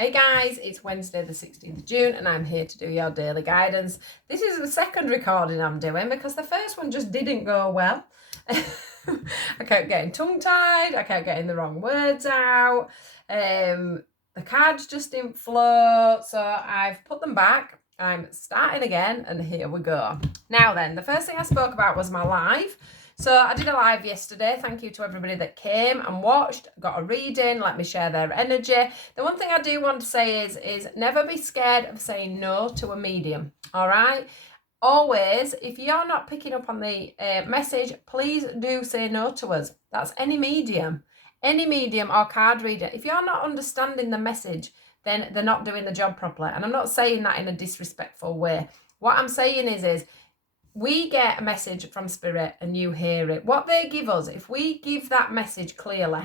Hey guys, it's Wednesday the 16th of June and I'm here to do your daily guidance. This is the second recording I'm doing because the first one just didn't go well. I kept getting tongue-tied, I kept getting the wrong words out, the cards just didn't flow, so I've put them back. I'm starting again and here we go. Now then, the first thing I spoke about was my live. So I did a live yesterday. Thank you to everybody that came and watched, got a reading, let me share their energy. The one thing I do want to say is never be scared of saying no to a medium, all right? Always, if you're not picking up on the message, please do say no to us. That's any medium or card reader. If you're not understanding the message, then they're not doing the job properly. And I'm not saying that in a disrespectful way. What I'm saying is we get a message from Spirit and you hear it. What they give us, if we give that message clearly,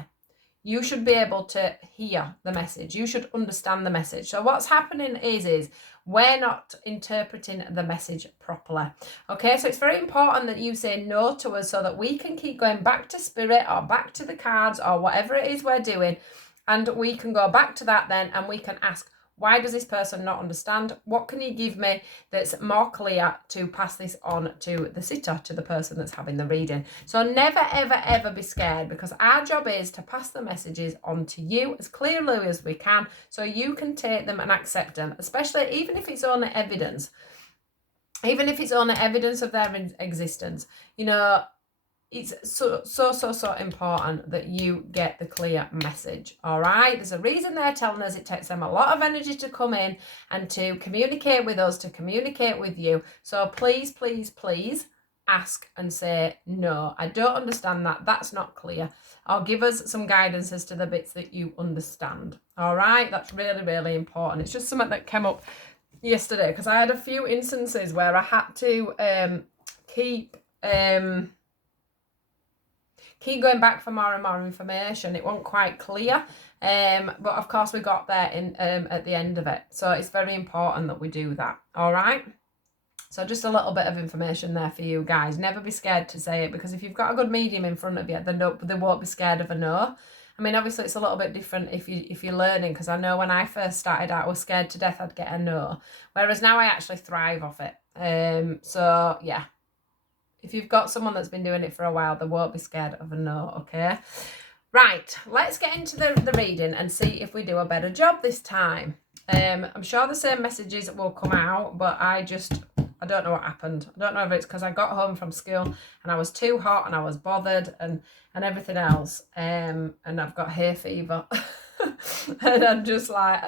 you should be able to hear the message. You should understand the message. So what's happening is we're not interpreting the message properly. Okay, so it's very important that you say no to us so that we can keep going back to Spirit or back to the cards or whatever it is we're doing. And we can go back to that then and we can ask, why does this person not understand? What can you give me that's more clear to pass this on to the sitter, to the person that's having the reading? So never, ever, ever be scared, because our job is to pass the messages on to you as clearly as we can so you can take them and accept them, especially even if it's only evidence. Even if it's only evidence of their existence, you know, it's so important that you get the clear message. All right, there's a reason they're telling us. It takes them a lot of energy to come in and to communicate with us, to communicate with you. So please ask and say, no, I don't understand that, that's not clear, or give us some guidance as to the bits that you understand. All right, that's really important. It's just something that came up yesterday because I had a few instances where I had to keep going back for more and more information. It wasn't quite clear, but of course we got there in at the end of it. So it's very important that we do that. All right. So just a little bit of information there for you guys. Never be scared to say it, because if you've got a good medium in front of you, they won't be scared of a no. I mean, obviously it's a little bit different if you're learning, because I know when I first started out, I was scared to death I'd get a no, whereas now I actually thrive off it. So yeah. If you've got someone that's been doing it for a while, they won't be scared of a no, okay? Right, let's get into the reading and see if we do a better job this time. I'm sure the same messages will come out, but I don't know what happened. I don't know if it's because I got home from school and I was too hot and I was bothered and everything else, and I've got hay fever. And I'm just like,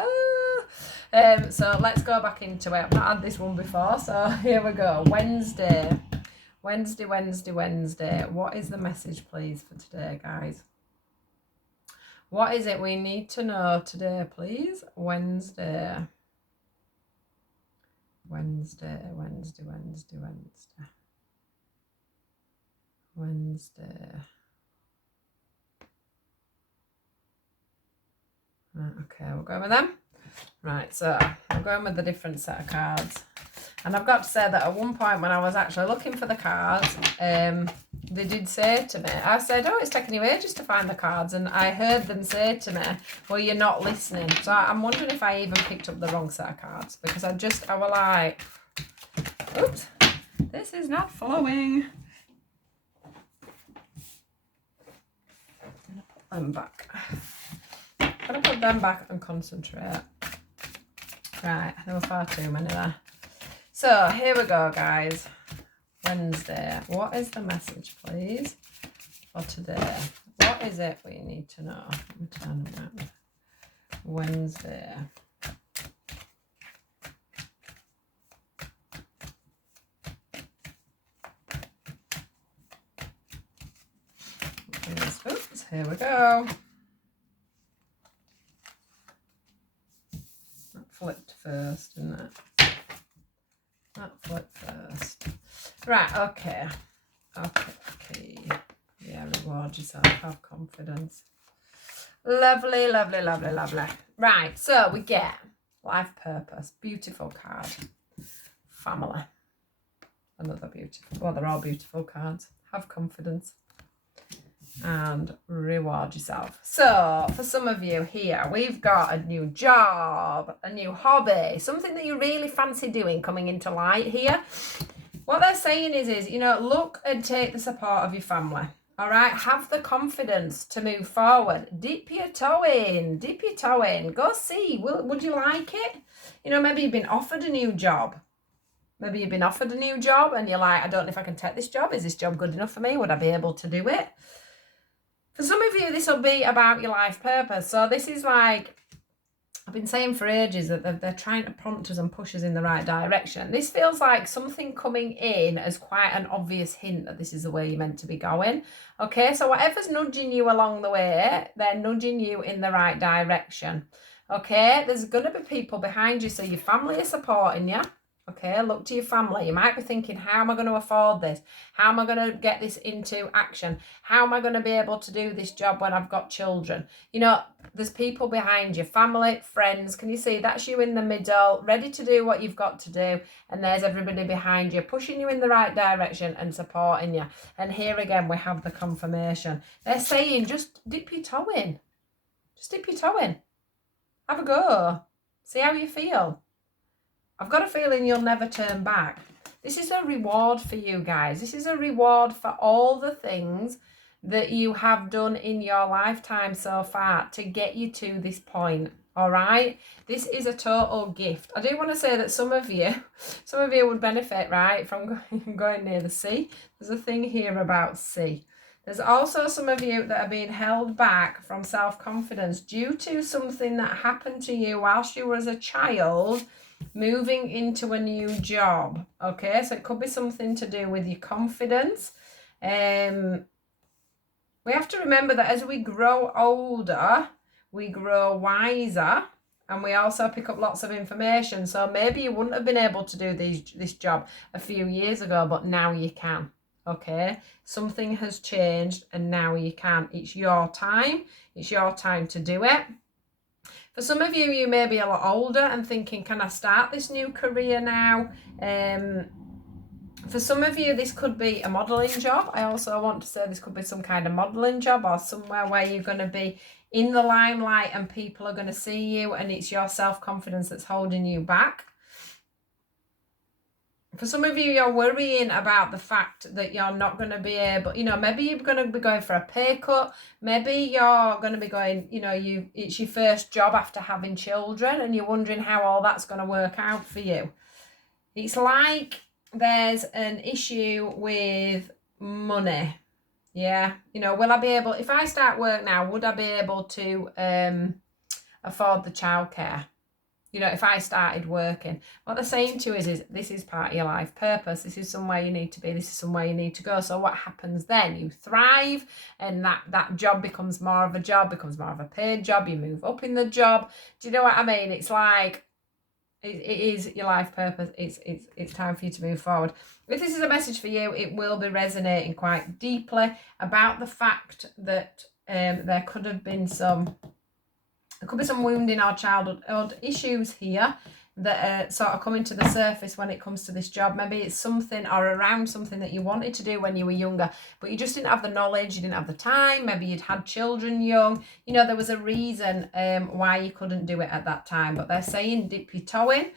so let's go back into it. I've not had this one before, so here we go. Wednesday. What is the message, please, for today, guys? What is it we need to know today, please? Wednesday. Okay, we'll go with them. Right, so I'm going with the different set of cards. And I've got to say that at one point when I was actually looking for the cards, they did say to me, I said, oh, it's taking you ages to find the cards. And I heard them say to me, well, you're not listening. So I'm wondering if I even picked up the wrong set of cards, because I was like, oops, this is not flowing. I'm back. I'm going to put them back and concentrate. Right, there were far too many there. So here we go, guys. Wednesday. What is the message, please, for today? What is it we need to know? Let me turn them around. Wednesday. Oops, here we go. That flipped first, didn't it? That flipped first. Right, okay. Yeah, reward yourself. Have confidence. Lovely. Right, so we get life purpose. Beautiful card. Family. Another beautiful. Well, they're all beautiful cards. Have confidence. and reward yourself. So for some of you here, we've got a new job, a new hobby, something that you really fancy doing coming into light here. What they're saying is, you know, look and take the support of your family. All right, have the confidence to move forward. Dip your toe in, go see, would you like it? You know, maybe you've been offered a new job. Maybe you've been offered a new job and you're like, I don't know if I can take this job. Is this job good enough for me? Would I be able to do it? For some of you, this will be about your life purpose. So this is like, I've been saying for ages that they're trying to prompt us and push us in the right direction. This feels like something coming in as quite an obvious hint that this is the way you're meant to be going. Okay, so whatever's nudging you along the way, they're nudging you in the right direction. Okay, there's going to be people behind you, so your family are supporting you. Okay, look to your family. You might be thinking, how am I going to afford this? How am I going to get this into action? How am I going to be able to do this job when I've got children? You know, there's people behind you, family, friends. Can you see that's you in the middle, ready to do what you've got to do? And there's everybody behind you, pushing you in the right direction and supporting you. And here again, we have the confirmation. They're saying, just dip your toe in. Just dip your toe in. Have a go. See how you feel. I've got a feeling you'll never turn back. This is a reward for you guys. This is a reward for all the things that you have done in your lifetime so far to get you to this point. All right. This is a total gift. I do want to say that some of you would benefit, right, from going near the sea. There's a thing here about sea. There's also some of you that are being held back from self-confidence due to something that happened to you whilst you were as a child, moving into a new job. Okay, so it could be something to do with your confidence. We have to remember that as we grow older, we grow wiser, and we also pick up lots of information. So maybe you wouldn't have been able to do this job a few years ago, but now you can. Okay, something has changed and now you can. It's your time. It's your time to do it. For some of you, you may be a lot older and thinking, can I start this new career now? For some of you, this could be a modelling job. I also want to say this could be some kind of modelling job or somewhere where you're going to be in the limelight and people are going to see you, and it's your self-confidence that's holding you back. For some of you, you're worrying about the fact that you're not going to be able, you know, maybe you're going to be going for a pay cut. Maybe you're going to be going, you know, it's your first job after having children and you're wondering how all that's going to work out for you. It's like there's an issue with money. Yeah. You know, will I be able, if I start work now, would I be able to afford the childcare? You know, if I started working, what they're saying to us is this is part of your life purpose. This is somewhere you need to be. This is somewhere you need to go. So what happens then? You thrive, and that job becomes more of a job, becomes more of a paid job. You move up in the job. Do you know what I mean? It's like it is your life purpose. It's time for you to move forward. If this is a message for you, it will be resonating quite deeply about the fact that there could have been some. There could be some wounding or childhood issues here that are sort of coming to the surface when it comes to this job. Maybe it's something or around something that you wanted to do when you were younger, but you just didn't have the knowledge, you didn't have the time. Maybe you'd had children young. You know, there was a reason why you couldn't do it at that time. But they're saying dip your toe in.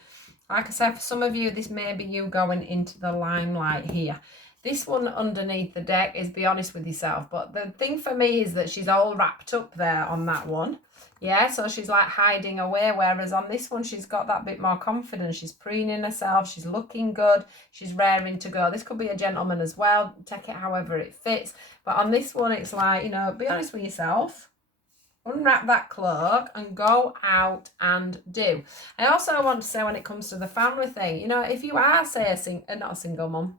Like I said, for some of you, this may be you going into the limelight here. This one underneath the deck is be honest with yourself. But the thing for me is that she's all wrapped up there on that one. Yeah, so she's like hiding away, whereas on this one, she's got that bit more confidence. She's preening herself. She's looking good. She's raring to go. This could be a gentleman as well. Take it however it fits. But on this one, it's like, you know, be honest with yourself. Unwrap that cloak and go out and do. I also want to say when it comes to the family thing, you know, if you are, say, not a single mum,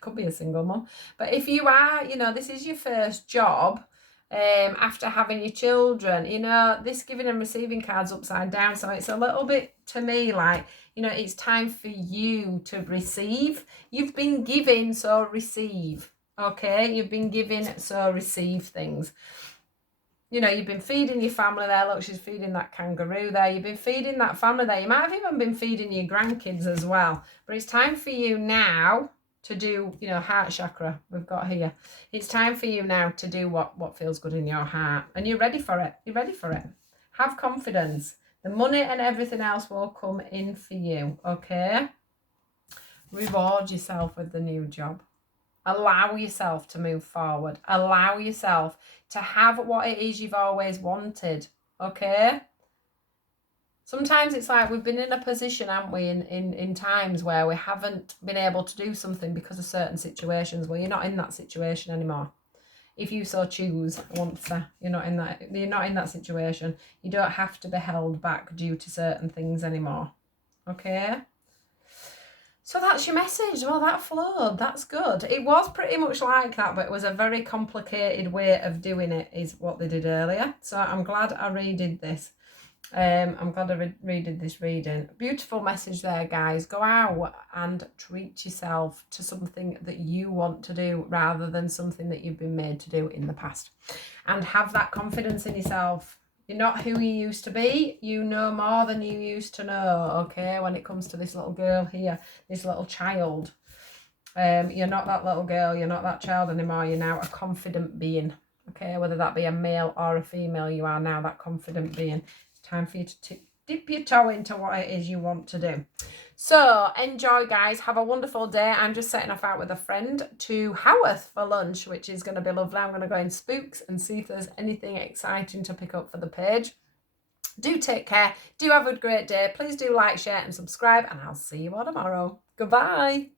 could be a single mum, but if you are, you know, this is your first job after having your children, you know, this giving and receiving cards upside down. So it's a little bit to me like, you know, it's time for you to receive. You've been giving, so receive. Okay, you've been giving, so receive things. You know, you've been feeding your family there. Look, she's feeding that kangaroo there. You've been feeding that family there. You might have even been feeding your grandkids as well. But it's time for you now to do, you know, heart chakra we've got here. It's time for you now to do what feels good in your heart. And you're ready for it. You're ready for it. Have confidence. The money and everything else will come in for you, okay? Reward yourself with the new job. Allow yourself to move forward. Allow yourself to have what it is you've always wanted, okay? Sometimes it's like we've been in a position, haven't we, in times where we haven't been able to do something because of certain situations. Well, you're not in that situation anymore. If you so choose, you're not in that situation. You don't have to be held back due to certain things anymore. Okay? So that's your message. Well, that flowed. That's good. It was pretty much like that, but it was a very complicated way of doing it, is what they did earlier. So I'm glad I redid this. I'm glad I redid this reading. Beautiful message there, guys. Go out and treat yourself to something that you want to do rather than something that you've been made to do in the past. And have that confidence in yourself. You're not who you used to be. You know more than you used to know, okay? When it comes to this little girl here, this little child. You're not that little girl. You're not that child anymore. You're now a confident being, okay? Whether that be a male or a female, you are now that confident being. Time for you to dip your toe into what it is you want to do. So enjoy, guys. Have a wonderful day. I'm just setting off out with a friend to Haworth for lunch, which is going to be lovely. I'm going to go in Spooks and see if there's anything exciting to pick up for the page. Do take care. Do have a great day. Please do like, share and subscribe, and I'll see you all tomorrow. Goodbye.